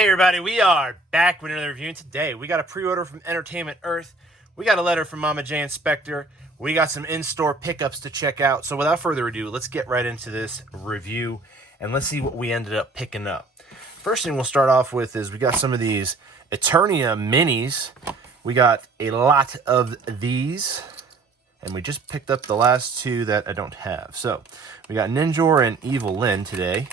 Hey everybody, we are back with another review, and today we got a pre-order from Entertainment Earth, we got a letter from Mama J Inspector, we got some in-store pickups to check out. So without further ado, let's get right into this review and let's see what we ended up picking up. First thing we'll start off with is we got some of these Eternia minis. We got a lot of these, and we just picked up the last two that I don't have. So we got Ninjor and Evil Lyn today.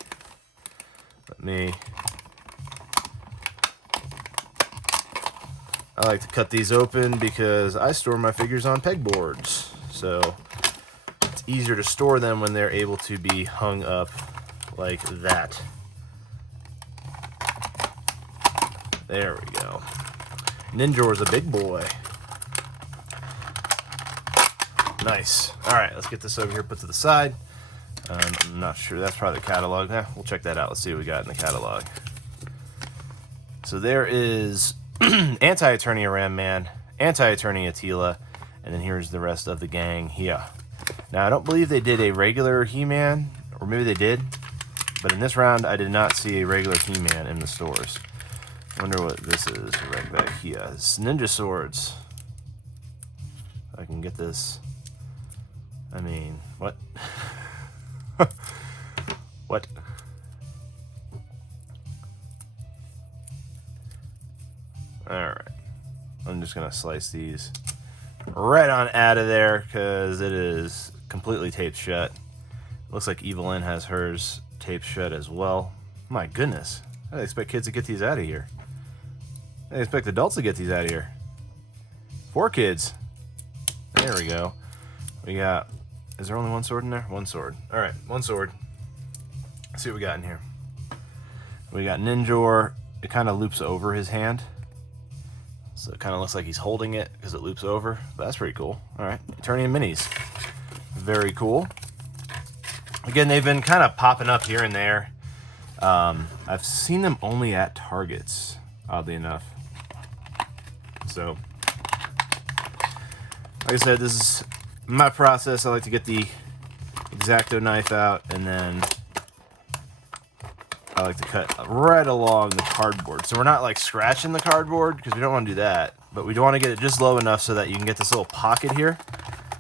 I like to cut these open because I store my figures on pegboards. So it's easier to store them when they're able to be hung up like that. There we go. Ninjor's a big boy. Nice. All right, let's get this over here, put to the side. I'm not sure. That's probably the catalog. We'll check that out. Let's see what we got in the catalog. So there is Anti-Eternia Ram Man, Anti-Eternia Tila, and then here's the rest of the gang here. Now, I don't believe they did a regular He-Man, or maybe they did, but in this round, I did not see a regular He-Man in the stores. I wonder what this is right back here. It's Ninja Swords. If I can get this. I mean, what? What? Alright, I'm just going to slice these right on out of there because it is completely taped shut. Looks like Evil Lyn has hers taped shut as well. My goodness, I expect kids to get these out of here. I expect adults to get these out of here. 4 kids. There we go. We got, is there only one sword in there? One sword. Alright, one sword. Let's see what we got in here. We got Ninjor. It kind of loops over his hand. So it kind of looks like he's holding it because it loops over. But that's pretty cool. All right, Eternia minis. Very cool. Again, they've been kind of popping up here and there. I've seen them only at Targets, oddly enough. So, like I said, this is my process. I like to get the X-Acto knife out, and then I like to cut right along the cardboard. So we're not like scratching the cardboard because we don't want to do that, but we want to get it just low enough so that you can get this little pocket here.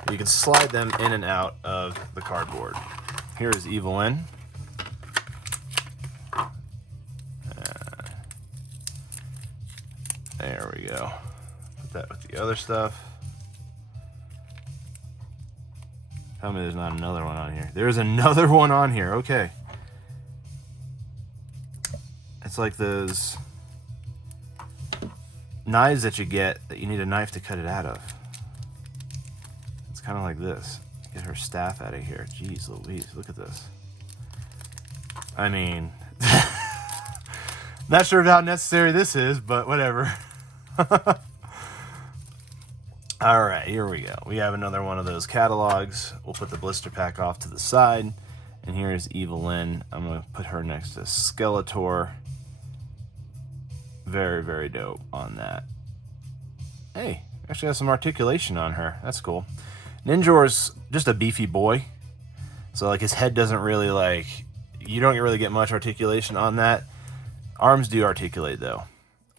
You can slide them in and out of the cardboard. Here's Evil Lyn. There we go. Put that with the other stuff. Tell me there's not another one on here. There's another one on here. Okay. It's like those knives that you get that you need a knife to cut it out of. It's kind of like this. Get her staff out of here. Jeez Louise, look at this. I mean, not sure how necessary this is, but whatever. All right, here we go. We have another one of those catalogs. We'll put the blister pack off to the side. And here's Evil Lyn. I'm going to put her next to Skeletor. Very, very dope on that. Hey, actually has some articulation on her. That's cool. Ninjor's just a beefy boy. So like his head doesn't really like, you don't really get much articulation on that. Arms do articulate though.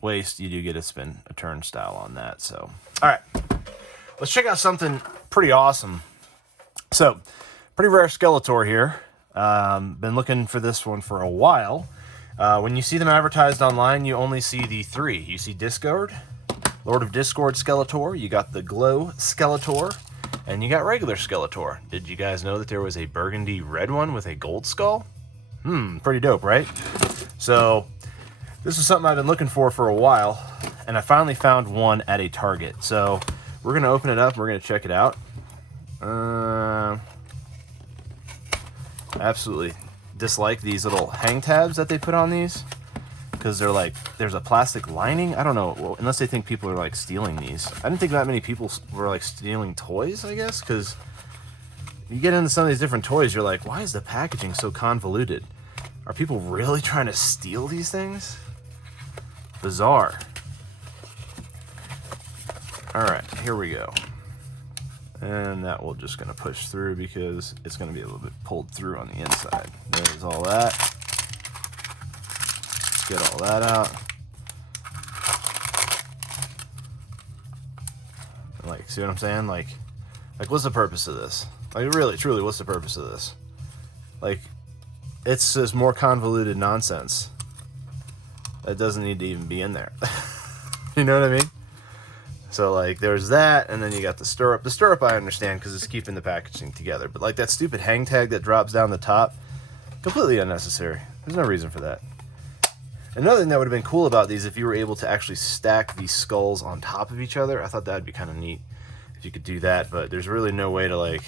Waist, you do get a turnstile on that. So, all right. Let's check out something pretty awesome. So, pretty rare Skeletor here. Been looking for this one for a while. When you see them advertised online, you only see the 3. You see Discord, Lord of Discord Skeletor, you got the Glow Skeletor, and you got regular Skeletor. Did you guys know that there was a burgundy red one with a gold skull? Pretty dope, right? So, this is something I've been looking for a while, and I finally found one at a Target. So, we're going to open it up, and we're going to check it out. Absolutely dislike these little hang tabs that they put on these because they're like, there's a plastic lining. I don't know, well, unless they think people are like stealing these. I didn't think that many people were like stealing toys, I guess, because you get into some of these different toys, you're like, why is the packaging so convoluted? Are people really trying to steal these things? Bizarre. All right, here we go. And that we're just going to push through because it's going to be a little bit pulled through on the inside. There's all that. get all that out. Like, see what I'm saying? Like what's the purpose of this? Like, really, truly, what's the purpose of this? Like, it's just more convoluted nonsense that doesn't need to even be in there. You know what I mean? So, like, there's that, and then you got the stirrup. The stirrup I understand because it's keeping the packaging together. But, like, that stupid hang tag that drops down the top, completely unnecessary. There's no reason for that. Another thing that would have been cool about these, if you were able to actually stack these skulls on top of each other, I thought that would be kind of neat if you could do that. But there's really no way to, like,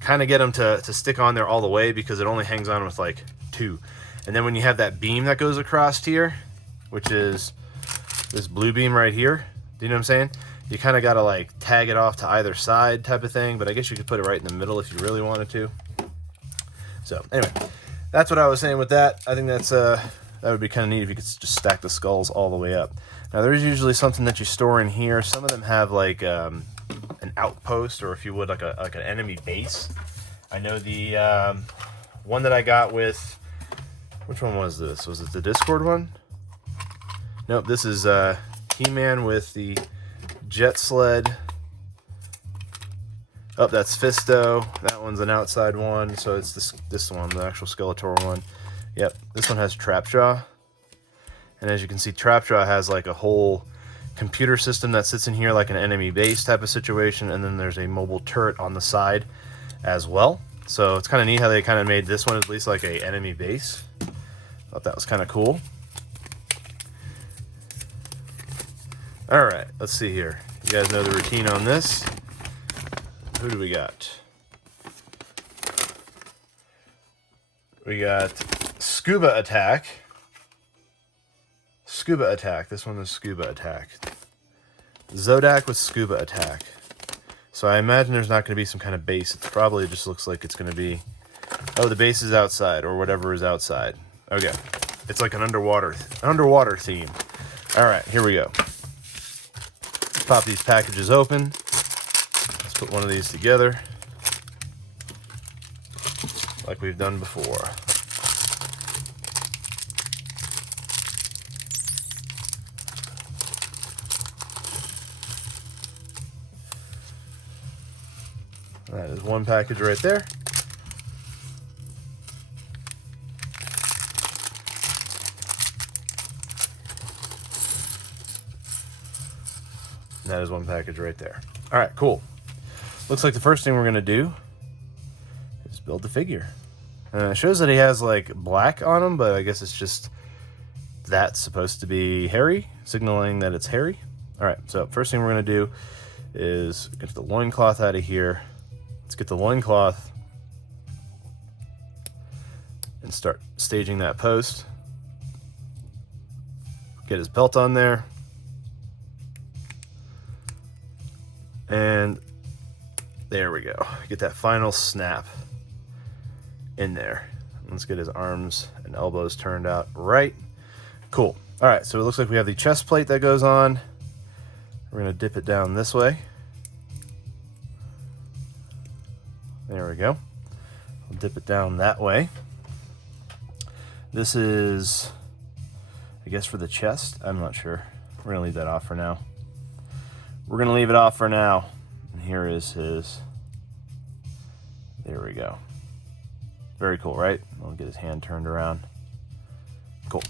kind of get them to stick on there all the way because it only hangs on with, like, 2. And then when you have that beam that goes across here, which is this blue beam right here, do you know what I'm saying? You kind of got to, like, tag it off to either side type of thing, but I guess you could put it right in the middle if you really wanted to. So, anyway, that's what I was saying with that. I think that's that would be kind of neat if you could just stack the skulls all the way up. Now, there's usually something that you store in here. Some of them have, like, an outpost, or if you would, like an enemy base. I know the one that I got with... Which one was this? Was it the Discord one? Nope, this is... He-Man with the jet sled. Oh, that's Fisto. That one's an outside one, so it's this one, the actual Skeletor one. Yep, this one has Trapjaw. And as you can see, Trapjaw has like a whole computer system that sits in here like an enemy base type of situation, and then there's a mobile turret on the side as well. So it's kind of neat how they kind of made this one at least like a enemy base. Thought that was kind of cool. All right, let's see here. You guys know the routine on this. Who do we got? We got Scuba Attack. Scuba Attack. This one is Scuba Attack. Zodak with Scuba Attack. So I imagine there's not going to be some kind of base. It probably just looks like it's going to be... Oh, the base is outside, or whatever is outside. Okay. It's like an underwater theme. All right, here we go. Pop these packages open. Let's put one of these together like we've done before. That is one package right there. That is one package right there. All right, cool. Looks like the first thing we're going to do is build the figure. It shows that he has like black on him, but I guess it's just that's supposed to be hairy, signaling that it's hairy. All right, so first thing we're going to do is get the loincloth out of here. Let's get the loincloth and start staging that post. Get his belt on there. And there we go. Get that final snap in there. Let's get his arms and elbows turned out right. Cool. All right, so it looks like we have the chest plate that goes on. We're gonna dip it down this way. There we go. We'll dip it down that way. This is, I guess, for the chest. I'm not sure. We're gonna leave that off for now. We're gonna leave it off for now. And here is his, there we go. Very cool, right? I'll get his hand turned around. Cool.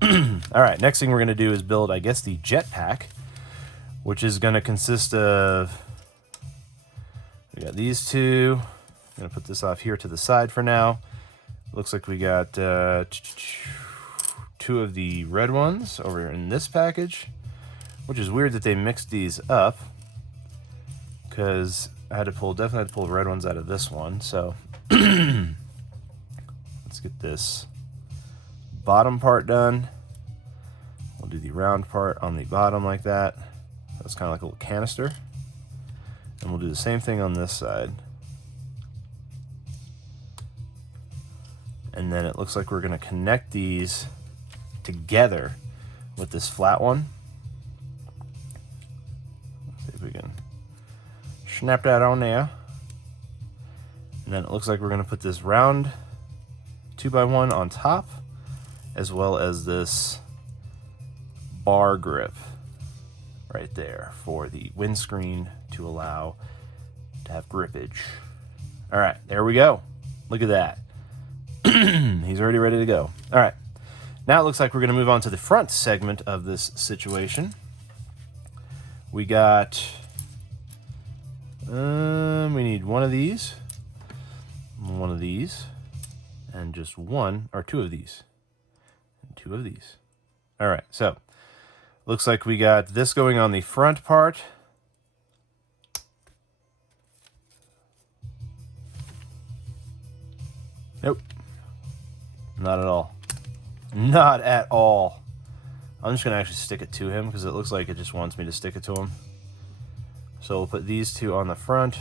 All right, next thing we're gonna do is build, I guess, the jetpack, which is gonna consist of, we got these two. I'm gonna put this off here to the side for now. Looks like we got two of the red ones over in this package, which is weird that they mixed these up because I had to definitely had to pull the red ones out of this one. So let's get this bottom part done. We'll do the round part on the bottom like that. That's kind of like a little canister. And we'll do the same thing on this side. And then it looks like we're gonna connect these together with this flat one. Let's see if we can snap that on there. And then it looks like we're gonna put this round 2x1 on top. as well as this bar grip right there for the windscreen to allow to have grippage. All right, there we go. Look at that. He's already ready to go. All right, now it looks like we're going to move on to the front segment of this situation. We got, we need one of these, and just one or two of these, and two of these. All right, so looks like we got this going on the front part. Nope. Not at all. Not at all. I'm just going to actually stick it to him because it looks like it just wants me to stick it to him. So we'll put these two on the front.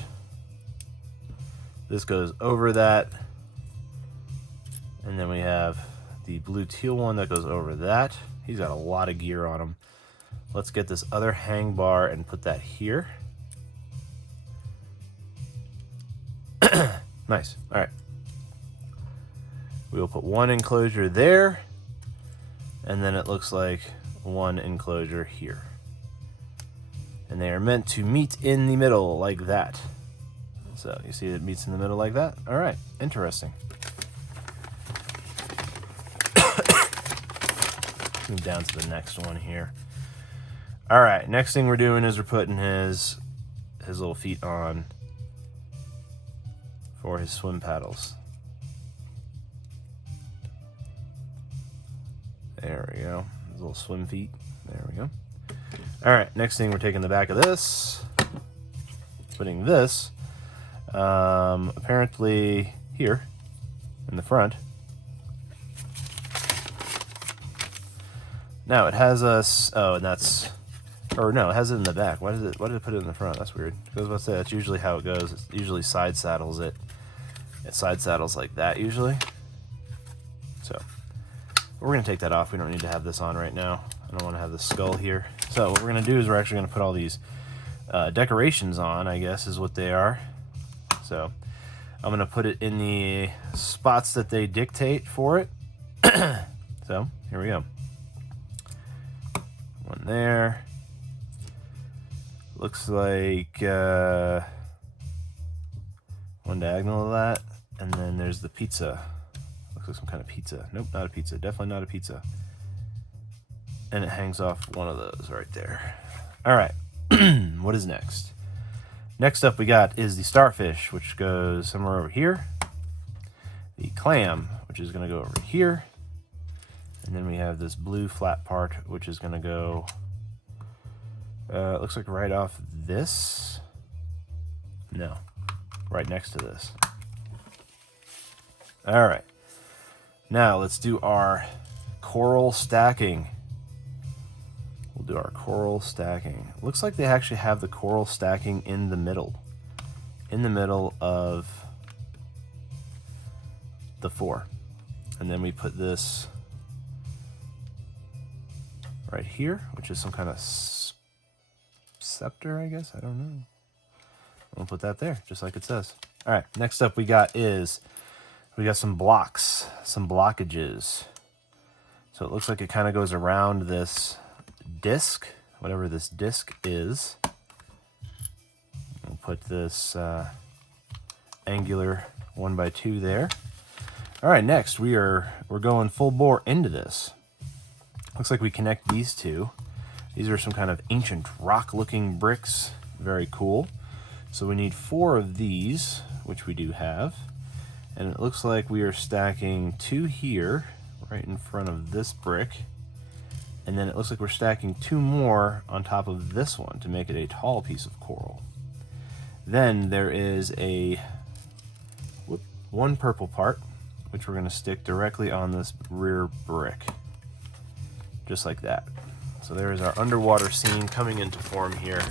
This goes over that. And then we have the blue teal one that goes over that. He's got a lot of gear on him. Let's get this other hang bar and put that here. Nice. All right. We will put one enclosure there. And then it looks like one enclosure here. And they are meant to meet in the middle like that. So you see it meets in the middle like that? All right, interesting. Move down to the next one here. All right, next thing we're doing is we're putting his little feet on for his swim paddles. There we go. His little swim feet. There we go. All right, next thing we're taking the back of this, putting this apparently here in the front. Now it has us. Oh, and that's, or no, it has it in the back. Why did it put it in the front? That's weird. Because I was about to say that's usually how it goes. It usually side saddles it. It side saddles like that usually. So we're gonna take that off. We don't need to have this on right now. I don't want to have the skull here. So what we're gonna do is we're actually gonna put all these decorations on, I guess is what they are. So I'm gonna put it in the spots that they dictate for it. So here we go. One there. Looks like one diagonal of that, and then there's the pizza. Looks like some kind of pizza. Nope, not a pizza. Definitely not a pizza. And it hangs off one of those right there. All right. What is next? Next up we got is the starfish, which goes somewhere over here. The clam, which is going to go over here. And then we have this blue flat part, which is going to go, it looks like right off this. No, right next to this. All right. Now let's do our coral stacking. We'll do our coral stacking. Looks like they actually have the coral stacking in the middle of the four. And then we put this right here, which is some kind of scepter, I guess. I don't know. We'll put that there, just like it says. All right, next up we got some blocks, some blockages. So it looks like it kind of goes around this disc, whatever this disc is. We'll put this angular 1x2 there. All right, next we're going full bore into this. Looks like we connect these two. These are some kind of ancient rock-looking bricks. Very cool. So we need 4 of these, which we do have. And it looks like we are stacking 2 here, right in front of this brick. And then it looks like we're stacking 2 more on top of this one to make it a tall piece of coral. Then there is one purple part, which we're going to stick directly on this rear brick. Just like that. So there is our underwater scene coming into form here.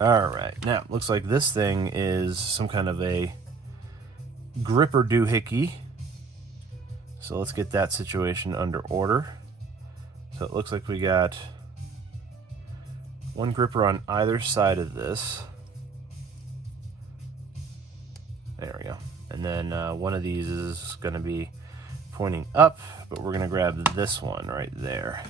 All right, now looks like this thing is some kind of a gripper doohickey. So let's get that situation under order. So it looks like we got one gripper on either side of this. And then one of these is going to be pointing up, but we're going to grab this one right there.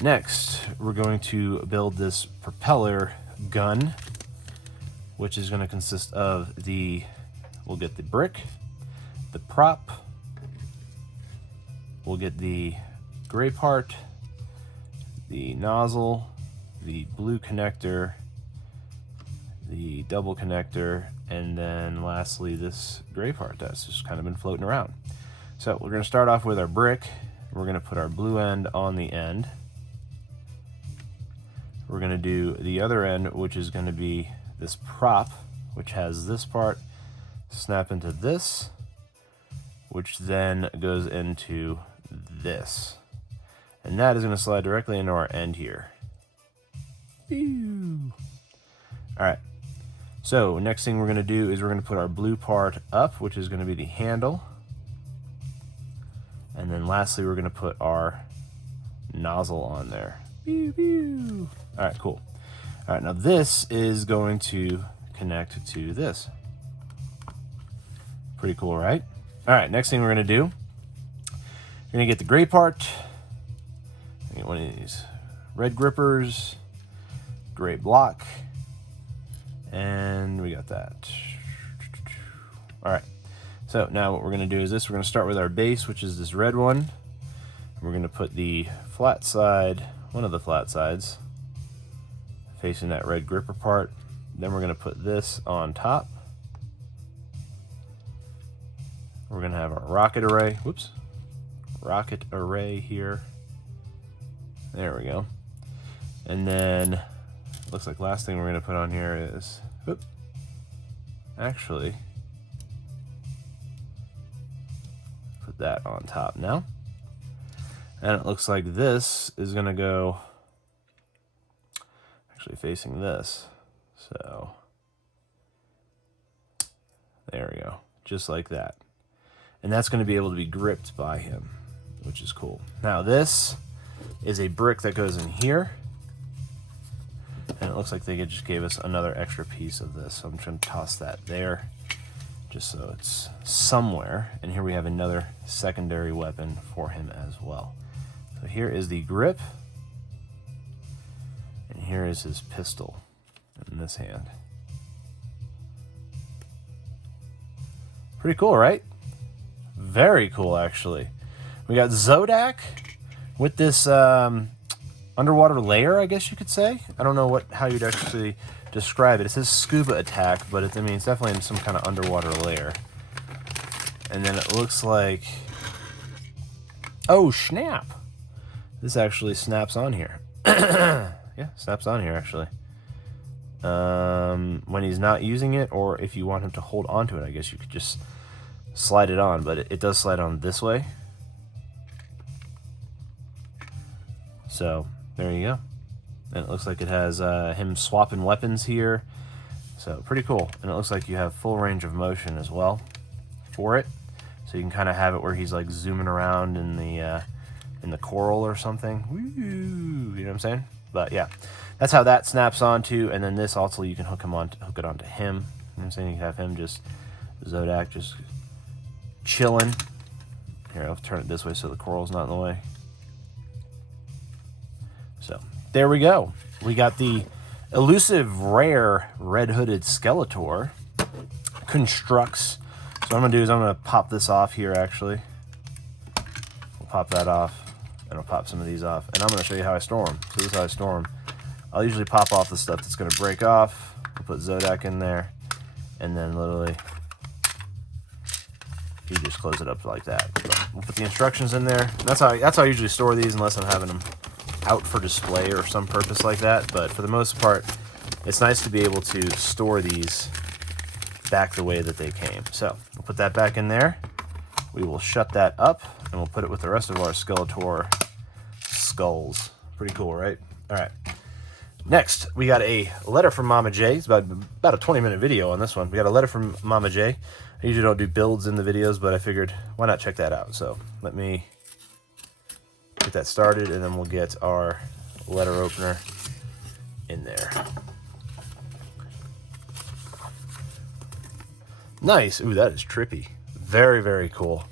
Next, we're going to build this propeller gun, which is going to consist of we'll get the brick, the prop, we'll get the gray part, the nozzle, the blue connector, the double connector, and then lastly this gray part that's just kind of been floating around. So we're going to start off with our brick. We're going to put our blue end on the end. We're going to do the other end, which is going to be this prop, which has this part snap into this, which then goes into this. And that is going to slide directly into our end here. Alright, so next thing we're going to do is we're going to put our blue part up, which is going to be the handle. And then lastly, we're going to put our nozzle on there. Alright, cool. Alright, now this is going to connect to this. Pretty cool, right? Alright, next thing we're going to do, you're going to get the gray part. Get one of these red grippers, gray block, and we got that. Alright, so now what we're going to do is this. We're going to start with our base, which is this red one. We're going to put the flat side, one of the flat sides, facing that red gripper part. Then we're going to put this on top. We're going to have our rocket array. Whoops. Rocket array here. There we go. And then looks like last thing we're going to put on here is, actually, put that on top now. And it looks like this is going to go actually facing this. So there we go, just like that. And that's going to be able to be gripped by him, which is cool. Now this is a brick that goes in here. And it looks like they just gave us another extra piece of this. So I'm just going to toss that there, just so it's somewhere. And here we have another secondary weapon for him as well. So here is the grip. And here is his pistol in this hand. Pretty cool, right? Very cool, actually. We got Zodak with this underwater layer, I guess you could say. I don't know how you'd actually describe it. It says scuba attack, but it's definitely in some kind of underwater layer. And then it looks like, oh snap! This actually snaps on here. Yeah, snaps on here actually. When he's not using it, or if you want him to hold onto it, I guess you could just slide it on, but it does slide on this way. So there you go. And it looks like it has him swapping weapons here. So pretty cool. And it looks like you have full range of motion as well for it. So you can kind of have it where he's like zooming around in the coral or something. Woo, you know what I'm saying? But yeah, that's how that snaps onto. And then this also, you can hook it onto him. You know what I'm saying? You can have him just, Zodak just chilling. Here, I'll turn it this way so the coral's not in the way. So there we go. We got the elusive, rare, red-hooded Skeletor. Constructs. So what I'm going to do is I'm going to pop this off here, actually. We'll pop that off, and I'll pop some of these off. And I'm going to show you how I store them. So this is how I store them. I'll usually pop off the stuff that's going to break off. We'll put Zodak in there, and then literally you just close it up like that. So we'll put the instructions in there. And that's how I usually store these, unless I'm having them out for display or some purpose like that. But for the most part, it's nice to be able to store these back the way that they came. So we'll put that back in there. We will shut that up, and we'll put it with the rest of our Skeletor skulls. Pretty cool, right? All right. Next, we got a letter from Mama J. It's about a 20-minute video on this one. We got a letter from Mama J. I usually don't do builds in the videos, but I figured, why not check that out? So let me get that started, and then we'll get our letter opener in there. Nice. Ooh, that is trippy. Very, very cool.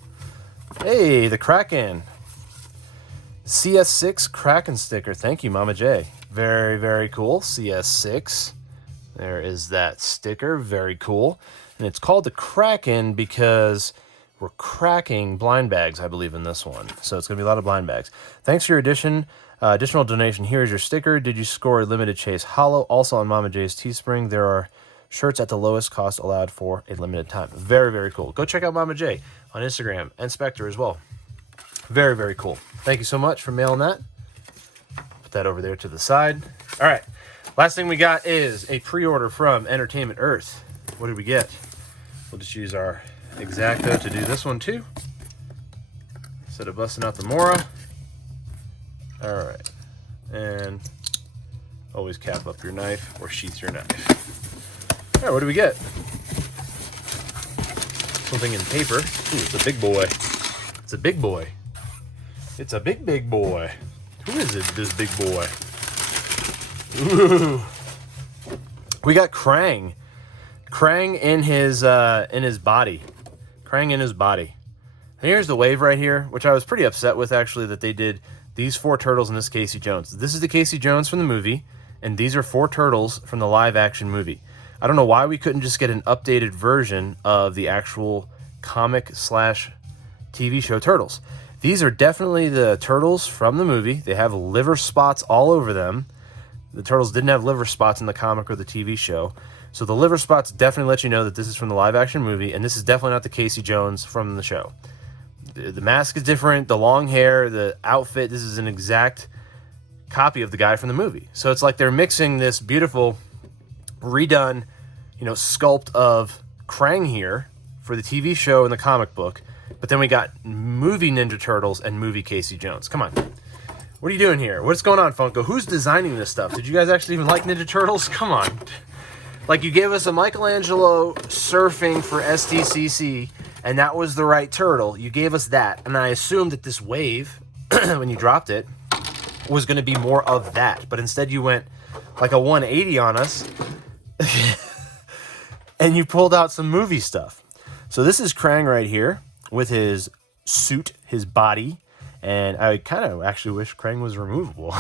Hey, the Kraken. CS6 Kraken sticker. Thank you, Mama J. Very, very cool. CS6. There is that sticker. Very cool. And it's called the Kraken because we're cracking blind bags, I believe, in this one. So it's going to be a lot of blind bags. Thanks for your additional donation. Here is your sticker. Did you score a limited chase holo? Also on Mama J's Teespring, there are shirts at the lowest cost allowed for a limited time. Very, very cool. Go check out Mama J on Instagram and Spectre as well. Very, very cool. Thank you so much for mailing that. Put that over there to the side. All right. Last thing we got is a pre-order from Entertainment Earth. What did we get? We'll just use our X-Acto to do this one too. Instead of busting out the Mora. All right. And always cap up your knife or sheath your knife. All right, what do we get? Something in paper. Ooh, it's a big boy. It's a big boy. It's a big, big boy. Who is it, this big boy? Ooh. We got Krang. Krang in his body. Krang in his body. And here's the wave right here, which I was pretty upset with, actually, that they did these 4 turtles in this Casey Jones. This is the Casey Jones from the movie, and these are 4 turtles from the live-action movie. I don't know why we couldn't just get an updated version of the actual comic/TV show turtles. These are definitely the turtles from the movie. They have liver spots all over them. The turtles didn't have liver spots in the comic or the TV show. So the liver spots definitely let you know that this is from the live-action movie, and this is definitely not the Casey Jones from the show. The mask is different, the long hair, the outfit, this is an exact copy of the guy from the movie. So it's like they're mixing this beautiful, redone, sculpt of Krang here for the TV show and the comic book, but then we got movie Ninja Turtles and movie Casey Jones. Come on. What are you doing here? What's going on, Funko? Who's designing this stuff? Did you guys actually even like Ninja Turtles? Come on. Like, you gave us a Michelangelo surfing for STCC, and that was the right turtle. You gave us that, and I assumed that this wave, when you dropped it, was going to be more of that. But instead you went like a 180 on us, and you pulled out some movie stuff. So this is Krang right here with his suit, his body, and I kind of actually wish Krang was removable.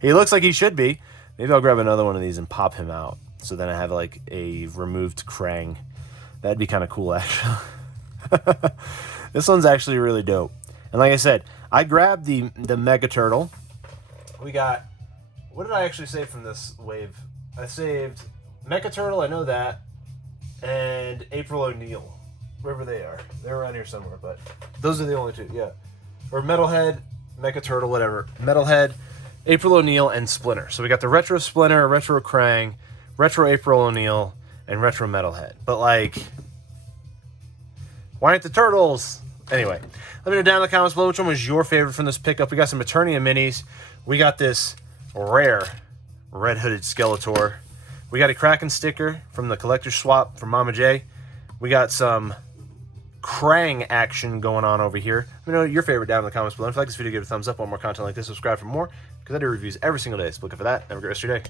He looks like he should be. Maybe I'll grab another one of these and pop him out. So then I have like a removed Krang. That'd be kind of cool, actually. This one's actually really dope. And like I said, I grabbed the Mega Turtle. We got, what did I actually save from this wave? I saved Mecha Turtle, I know that, and April O'Neil, wherever they are. They're around here somewhere, but those are the only 2, yeah. Or Metalhead, Mecha Turtle, whatever. Metalhead, April O'Neil, and Splinter. So we got the Retro Splinter, Retro Krang, Retro April O'Neil, and Retro Metalhead. But like, why aren't the turtles? Anyway, let me know down in the comments below which one was your favorite from this pickup. We got some Eternia minis. We got this rare red-hooded Skeletor. We got a Kraken sticker from the collector's swap from Mama J. We got some Krang action going on over here. Let me know your favorite down in the comments below. If you like this video, give it a thumbs up. Want more content like this, subscribe for more, because I do reviews every single day. So look for that. Have a great rest of your day.